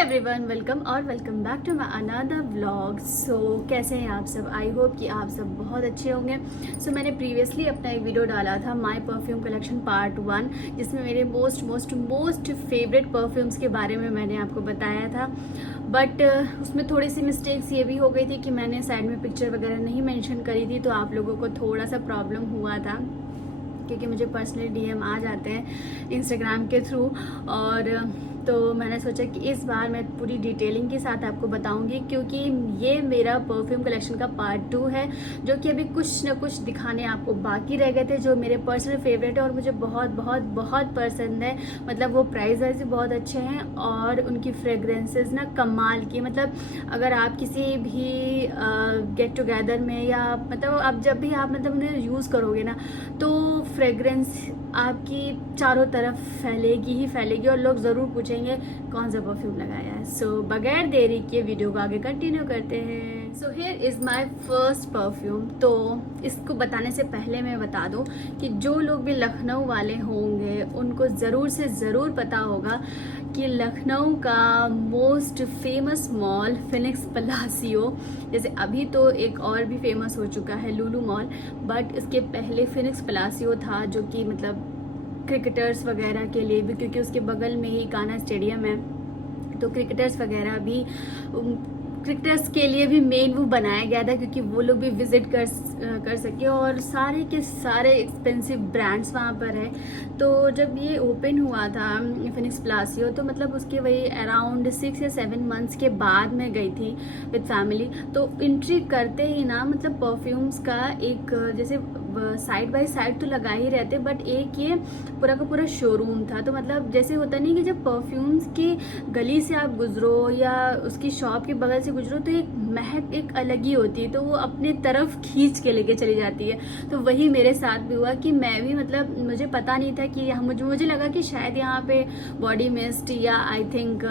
Everyone, welcome back to my another vlog. So कैसे हैं आप सब? आई होप कि आप सब बहुत अच्छे होंगे। सो मैंने प्रीवियसली अपना एक वीडियो डाला था माई परफ्यूम कलेक्शन पार्ट 1, जिसमें मेरे मोस्ट फेवरेट परफ्यूम्स के बारे में मैंने आपको बताया था। बट उसमें थोड़ी सी मिस्टेक्स ये भी हो गई थी कि मैंने साइड में पिक्चर वगैरह नहीं मेंशन करी थी, तो आप लोगों को थोड़ा सा प्रॉब्लम हुआ था क्योंकि मुझे पर्सनली डीएम आ जाते हैं इंस्टाग्राम के थ्रू। और तो मैंने सोचा कि इस बार मैं पूरी डिटेलिंग के साथ आपको बताऊंगी, क्योंकि ये मेरा परफ्यूम कलेक्शन का पार्ट 2 है, जो कि अभी कुछ ना कुछ दिखाने आपको बाकी रह गए थे, जो मेरे पर्सनल फेवरेट है और मुझे बहुत बहुत बहुत पसंद है। मतलब वो प्राइस वाइज भी बहुत अच्छे हैं और उनकी फ्रेग्रेंसेस ना कमाल की। मतलब अगर आप किसी भी गेट टुगेदर में या मतलब आप जब भी आप मतलब उन्हें यूज़ करोगे ना, तो फ्रेग्रेंस आपकी चारों तरफ फैलेगी ही फैलेगी और लोग ज़रूर पूछेंगे कौन सा परफ्यूम लगाया है। सो बगैर देरी के वीडियो को आगे कंटिन्यू करते हैं। So here is my first perfume. तो इसको बताने से पहले मैं बता दूं कि जो लोग भी लखनऊ वाले होंगे उनको ज़रूर से ज़रूर पता होगा कि लखनऊ का most famous mall Phoenix Palassio, जैसे अभी तो एक और भी फेमस हो चुका है लुलु मॉल, बट इसके पहले फिनिक्स पलासियो था, जो कि मतलब क्रिकेटर्स वगैरह के लिए भी, क्योंकि उसके बगल में ही कान्हा स्टेडियम है, तो क्रिकेटर्स वगैरह भी क्रिकेटर्स के लिए भी मेन वो बनाया गया था, क्योंकि वो लोग भी विजिट कर सके। और सारे के सारे एक्सपेंसिव ब्रांड्स वहाँ पर है। तो जब ये ओपन हुआ था फिनिक्स पलासियो, तो मतलब उसके वही अराउंड 6 या 7 मंथ्स के बाद मैं गई थी विद फैमिली। तो एंट्री करते ही ना मतलब परफ्यूम्स का एक जैसे साइड बाय साइड तो लगा ही रहते, बट एक ये पूरा का पूरा शोरूम था। तो मतलब जैसे होता नहीं कि जब परफ्यूम्स की गली से आप गुजरो या उसकी शॉप के बगल से गुजरो, तो एक महक एक अलग ही होती है, तो वो अपने तरफ खींच के लेके चली जाती है। तो वही मेरे साथ भी हुआ कि मैं भी मतलब मुझे पता नहीं था कि मुझे लगा कि शायद यहाँ पे बॉडी मिस्ट या आई थिंक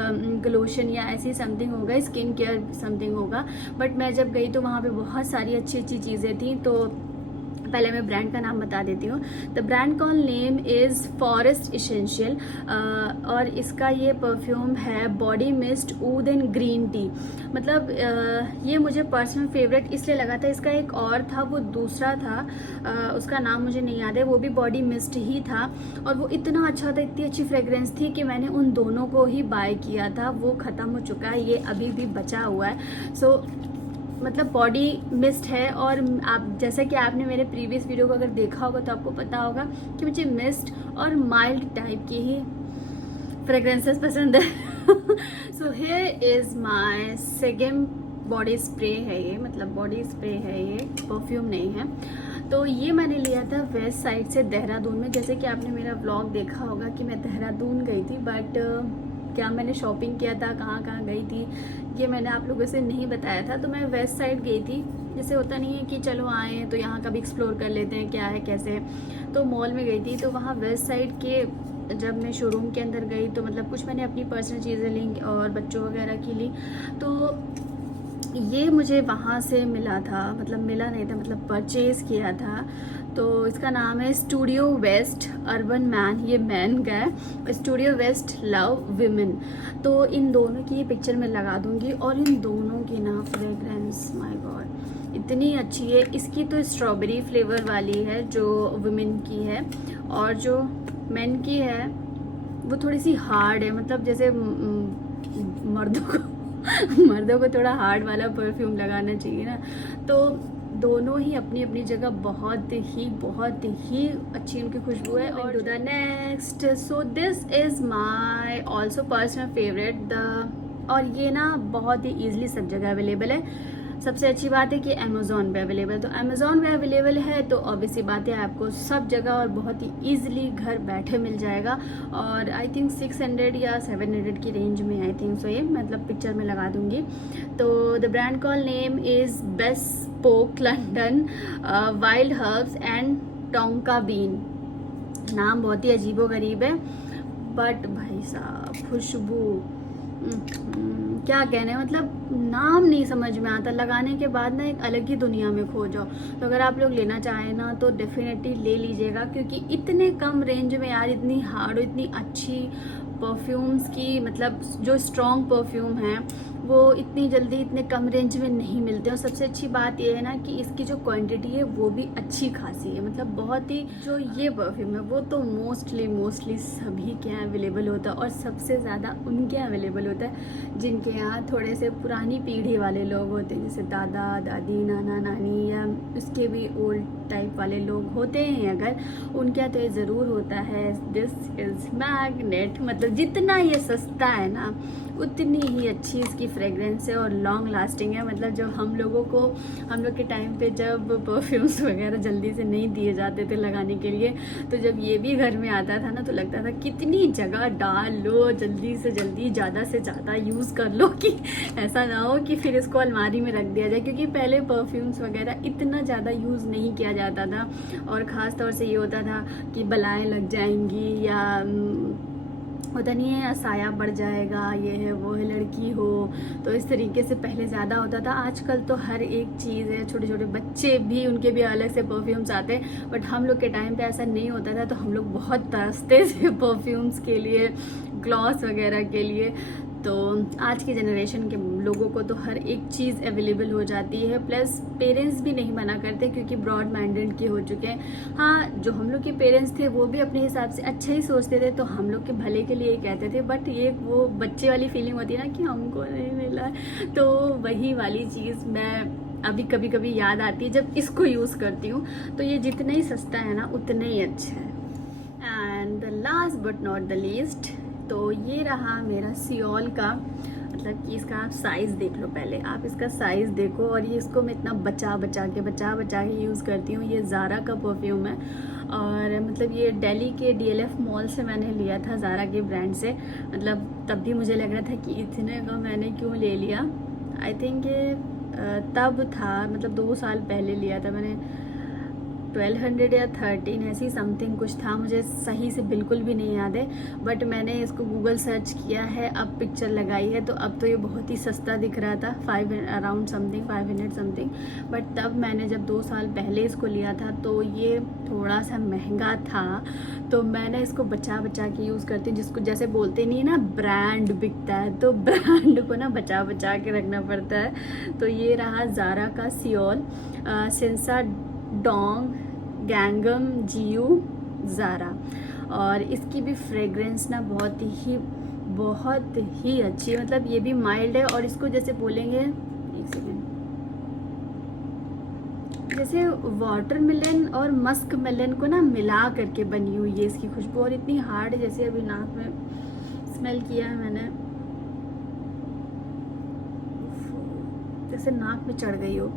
ग्लोशन या ऐसी समथिंग होगा, स्किन केयर समथिंग होगा। बट मैं जब गई तो वहाँ पे बहुत सारी अच्छी अच्छी चीज़ें थी। तो पहले मैं ब्रांड का नाम बता देती हूँ। द ब्रांड का नेम इज़ फॉरेस्ट इसेंशियल और इसका ये परफ्यूम है body mist oud and green tea. मतलब ये मुझे पर्सनल फेवरेट इसलिए लगा था। इसका एक और था, वो दूसरा था, उसका नाम मुझे नहीं याद है, वो भी बॉडी मिस्ट ही था और वो इतना अच्छा था, इतनी अच्छी फ्रेग्रेंस थी कि मैंने उन दोनों को ही बाय किया था। वो ख़त्म हो चुका है, ये अभी भी बचा हुआ है। सो मतलब बॉडी मिस्ट है। और आप जैसे कि आपने मेरे प्रीवियस वीडियो को अगर देखा होगा तो आपको पता होगा कि मुझे मिस्ट और माइल्ड टाइप की ही फ्रेग्रेंसेस पसंद है। So here is my second body spray है ये, मतलब बॉडी स्प्रे है ये, परफ्यूम नहीं है। तो ये मैंने लिया था वेस्ट साइड से देहरादून में। जैसे कि आपने मेरा व्लॉग देखा होगा कि मैं देहरादून गई थी, बट क्या मैंने शॉपिंग किया था, कहाँ कहाँ गई थी, ये मैंने आप लोगों से नहीं बताया था। तो मैं वेस्ट साइड गई थी। जैसे होता नहीं है कि चलो आए तो यहाँ का भी एक्सप्लोर कर लेते हैं क्या है कैसे है। तो मॉल में गई थी, तो वहाँ वेस्ट साइड के जब मैं शोरूम के अंदर गई तो मतलब कुछ मैंने अपनी पर्सनल चीज़ें ली और बच्चों वगैरह की ली। तो ये मुझे वहाँ से मिला था, मतलब मिला नहीं था, मतलब परचेज़ किया था। तो इसका नाम है स्टूडियो वेस्ट अर्बन मैन, ये मैन का है, स्टूडियो वेस्ट लव विमेन। तो इन दोनों की पिक्चर मैं लगा दूंगी और इन दोनों की ना फ्रेग्रेंस माय गॉड इतनी अच्छी है। इसकी तो स्ट्रॉबेरी फ्लेवर वाली है जो वुमेन की है, और जो मेन की है वो थोड़ी सी हार्ड है। मतलब जैसे मर्दों को थोड़ा हार्ड वाला परफ्यूम लगाना चाहिए ना। तो दोनों ही अपनी अपनी जगह बहुत ही अच्छी उनकी खुशबू है। और to the next, so this is my also personal favourite और ये ना बहुत ही ईजिली सब जगह अवेलेबल है। सबसे अच्छी बात है कि अमेज़ॉन पे अवेलेबल, तो अमेज़ॉन पे अवेलेबल है तो ऑब्वियसली बात है आपको सब जगह और बहुत ही ईजिली घर बैठे मिल जाएगा। और आई थिंक 600 या 700 की रेंज में आई थिंक। सो ये मतलब पिक्चर में लगा दूंगी। तो the brand call name is Bespoke London wild herbs and tonka bean. नाम बहुत ही अजीबो गरीब है, बट भाई साहब खुशबू क्या कहने, मतलब नाम नहीं समझ में आता, लगाने के बाद ना एक अलग ही दुनिया में खो जाओ। तो अगर आप लोग लेना चाहें ना तो डेफिनेटली ले लीजिएगा, क्योंकि इतने कम रेंज में यार इतनी हार्ड और इतनी अच्छी परफ्यूम्स की मतलब जो स्ट्रॉन्ग परफ्यूम हैं वो इतनी जल्दी इतने कम रेंज में नहीं मिलते हैं। और सबसे अच्छी बात ये है ना कि इसकी जो क्वांटिटी है वो भी अच्छी खासी है, मतलब बहुत ही जो ये परफ्यूम है वो तो मोस्टली सभी के यहाँ अवेलेबल होता है, और सबसे ज़्यादा उनके यहाँ अवेलेबल होता है जिनके यहाँ थोड़े से पुरानी पीढ़ी वाले लोग होते हैं, जैसे दादा दादी नाना नानी या उसके भी ओल्ड टाइप वाले लोग होते हैं। अगर उनके यहाँ तो ये ज़रूर होता है दिस इज़ मैग्नेट। मतलब जितना ये सस्ता है ना उतनी ही अच्छी इसकी फ्रेग्रेंस है और लॉन्ग लास्टिंग है। मतलब जब हम लोग के टाइम पे जब परफ्यूम्स वगैरह जल्दी से नहीं दिए जाते थे लगाने के लिए, तो जब ये भी घर में आता था ना तो लगता था कितनी जगह डाल लो, जल्दी से जल्दी ज़्यादा से ज़्यादा यूज़ कर लो कि ऐसा ना हो कि फिर इसको अलमारी में रख दिया जाए। क्योंकि पहले परफ्यूम्स वगैरह इतना ज़्यादा यूज़ नहीं किया जाता था, और ख़ास तौर से ये होता था कि बलाएँ लग जाएंगी या होता नहीं है साया बढ़ जाएगा, ये है वो है, लड़की हो, तो इस तरीके से पहले ज़्यादा होता था। आजकल तो हर एक चीज़ है, छोटे छोटे बच्चे भी उनके भी अलग से परफ्यूम्स आते हैं, बट हम लोग के टाइम पे ऐसा नहीं होता था। तो हम लोग बहुत तरसते थे परफ्यूम्स के लिए, ग्लॉस वगैरह के लिए। तो आज की जनरेशन के लोगों को तो हर एक चीज़ अवेलेबल हो जाती है, प्लस पेरेंट्स भी नहीं मना करते क्योंकि ब्रॉड माइंडेड के हो चुके हैं। हाँ, जो हम लोग के पेरेंट्स थे वो भी अपने हिसाब से अच्छा ही सोचते थे, तो हम लोग के भले के लिए ही कहते थे, बट ये वो बच्चे वाली फीलिंग होती है ना कि हमको नहीं मिला, तो वही वाली चीज़ मैं अभी कभी कभी याद आती है जब इसको यूज़ करती हूँ। तो ये जितना ही सस्ता है ना उतना ही अच्छा है। And the last but not the least, तो ये रहा मेरा सियोल का, मतलब कि इसका आप साइज़ देख लो, पहले आप इसका साइज़ देखो। और ये इसको मैं इतना बचा बचा के यूज़ करती हूँ। ये ज़ारा का परफ्यूम है, और मतलब ये दिल्ली के DLF मॉल से मैंने लिया था, ज़ारा के ब्रांड से। मतलब तब भी मुझे लग रहा था कि इतने का मैंने क्यों ले लिया। आई थिंक ये तब था, मतलब 2 साल पहले लिया था मैंने, 1200 या 13 ऐसी समथिंग कुछ था, मुझे सही से बिल्कुल भी नहीं याद है। बट मैंने इसको गूगल सर्च किया है, अब पिक्चर लगाई है, तो अब तो ये बहुत ही सस्ता दिख रहा था, 500 समथिंग। बट तब मैंने जब 2 साल पहले इसको लिया था तो ये थोड़ा सा महंगा था, तो मैंने इसको बचा के यूज़ करती हूँ। जिसको जैसे बोलते नहीं ना ब्रांड बिकता है, तो ब्रांड को ना बचा के रखना पड़ता है। तो ये रहा ज़ारा का सियोल सेंसा डोंग गैंगम जियू ज़ारा, और इसकी भी फ्रेग्रेंस ना बहुत ही अच्छी है। मतलब ये भी माइल्ड है, और इसको जैसे बोलेंगे, एक सेकेंड, जैसे वाटरमेलन और मस्क मेलन को ना मिला करके बनी हुई है इसकी खुशबू, और इतनी हार्ड, जैसे अभी नाक में स्मेल किया है मैंने, जैसे नाक में चढ़ गई हो।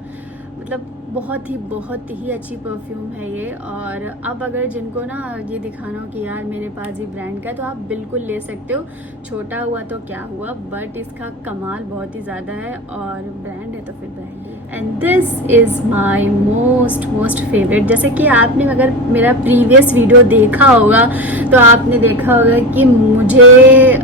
मतलब बहुत ही अच्छी परफ्यूम है ये। और अब अगर जिनको ना ये दिखाना हो कि यार मेरे पास ही ब्रांड का है, तो आप बिल्कुल ले सकते हो। छोटा हुआ तो क्या हुआ, बट इसका कमाल बहुत ही ज़्यादा है, और ब्रांड है तो फिर ब्रांड है। And this is my most favourite. जैसे कि आपने अगर मेरा प्रीवियस वीडियो देखा होगा तो आपने देखा होगा कि मुझे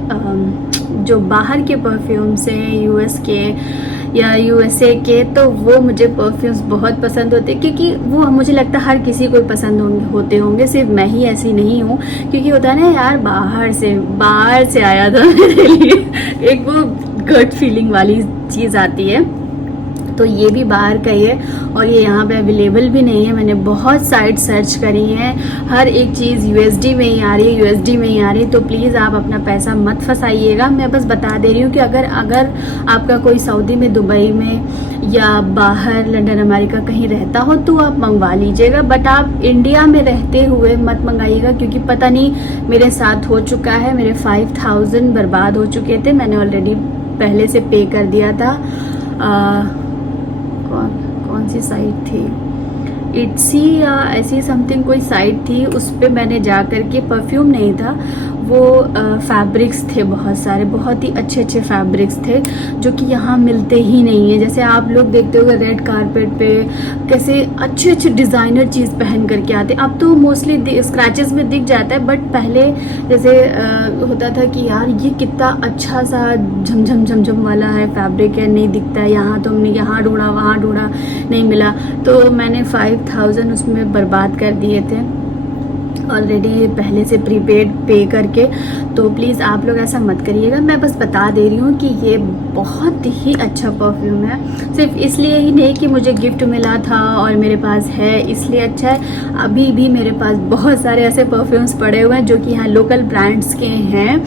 जो बाहर के परफ्यूम्स हैं US के या USA के, तो वो मुझे परफ्यूम्स बहुत पसंद होते हैं, क्योंकि वो मुझे लगता है हर किसी को पसंद होते होंगे, सिर्फ मैं ही ऐसी नहीं हूँ। क्योंकि होता है ना यार, बाहर से आया था मेरे लिए एक वो गट फीलिंग वाली चीज़ आती है, तो ये भी बाहर का ही है, और ये यहाँ पे अवेलेबल भी नहीं है। मैंने बहुत साइट सर्च करी हैं, हर एक चीज़ USD में ही आ रही है, तो प्लीज़ आप अपना पैसा मत फंसाइएगा। मैं बस बता दे रही हूँ कि अगर आपका कोई सऊदी में, दुबई में या बाहर लंदन अमेरिका कहीं रहता हो तो आप मंगवा लीजिएगा, बट आप इंडिया में रहते हुए मत मंगाइएगा, क्योंकि पता नहीं मेरे साथ हो चुका है, मेरे 5000 बर्बाद हो चुके थे। मैंने ऑलरेडी पहले से पे कर दिया था। कौन सी साइट थी, इट्सी या ऐसी समथिंग कोई साइट थी, उस पर मैंने जा कर के, परफ्यूम नहीं था वो, फैब्रिक्स थे बहुत सारे, बहुत ही अच्छे फैब्रिक्स थे जो कि यहाँ मिलते ही नहीं है। जैसे आप लोग देखते होंगे रेड कारपेट पे कैसे अच्छे डिज़ाइनर चीज़ पहन करके आते, अब तो मोस्टली स्क्रैचेस में दिख जाता है, बट पहले जैसे होता था कि यार ये कितना अच्छा सा झमझम वाला है फैब्रिक है, नहीं दिखता है, यहाँ तो हमने यहाँ ढूंढा वहाँ ढूंढा नहीं मिला, तो मैंने 5000 उसमें बर्बाद कर दिए थे। ऑलरेडी पहले से प्रीपेड पे करके, तो प्लीज़ आप लोग ऐसा मत करिएगा। मैं बस बता दे रही हूँ कि ये बहुत ही अच्छा परफ्यूम है, सिर्फ इसलिए ही नहीं कि मुझे गिफ्ट मिला था और मेरे पास है इसलिए अच्छा है। अभी भी मेरे पास बहुत सारे ऐसे परफ्यूम्स पड़े हुए हैं जो कि यहाँ लोकल ब्रांड्स के हैं,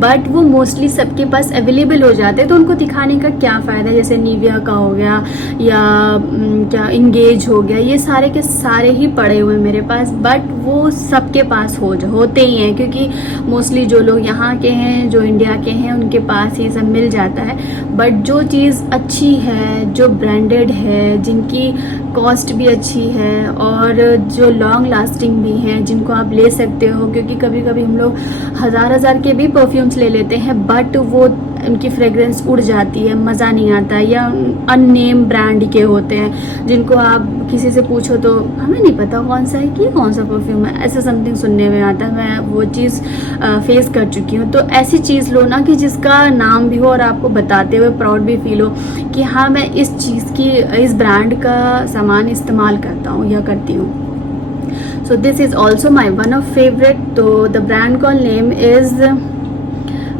बट वो मोस्टली सबके पास अवेलेबल हो जाते हैं, तो उनको दिखाने का क्या फ़ायदा। जैसे निविया का हो गया या क्या इंगेज हो गया, ये सारे के सारे ही पड़े हुए हैं मेरे पास, बट वो सबके पास होते ही हैं, क्योंकि मोस्टली जो लोग यहाँ के हैं, जो इंडिया के हैं, उनके पास ये सब मिल जाता है। बट जो चीज़ अच्छी है, जो ब्रांडेड है, जिनकी कॉस्ट भी अच्छी है और जो लॉन्ग लास्टिंग भी हैं, जिनको आप ले सकते हो, क्योंकि कभी कभी हम लोग हज़ार के भी परफ्यूम्स ले लेते हैं, बट वो उनकी फ्रेग्रेंस उड़ जाती है, मज़ा नहीं आता है, या अननेम ब्रांड के होते हैं जिनको आप किसी से पूछो तो हमें नहीं पता कौन सा है कि कौन सा परफ्यूम है, ऐसा समथिंग सुनने में आता है। मैं वो चीज़ फेस कर चुकी हूँ। तो ऐसी चीज़ लो ना कि जिसका नाम भी हो और आपको बताते हुए प्राउड भी फील हो कि हाँ, मैं इस चीज़ की, इस ब्रांड का सामान इस्तेमाल करता हूँ या करती हूँ। So this is also my one of favourite. तो the brand call name is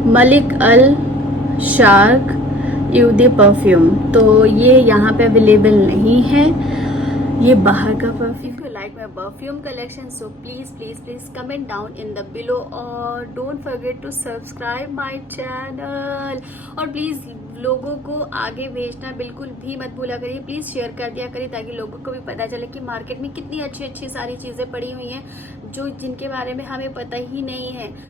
Malik Al Sharq यूदी परफ्यूम। तो ये यहाँ पे अवेलेबल नहीं है, ये बाहर का perfume. If you like my perfume collection, so please please please comment down in the below और don't forget to subscribe my channel. और प्लीज़ लोगों को आगे भेजना बिल्कुल भी मत भूला करिए, प्लीज़ शेयर कर दिया करिए, ताकि लोगों को भी पता चले कि मार्केट में कितनी अच्छी अच्छी सारी चीज़ें पड़ी हुई हैं जो जिनके बारे में हमें पता ही नहीं है।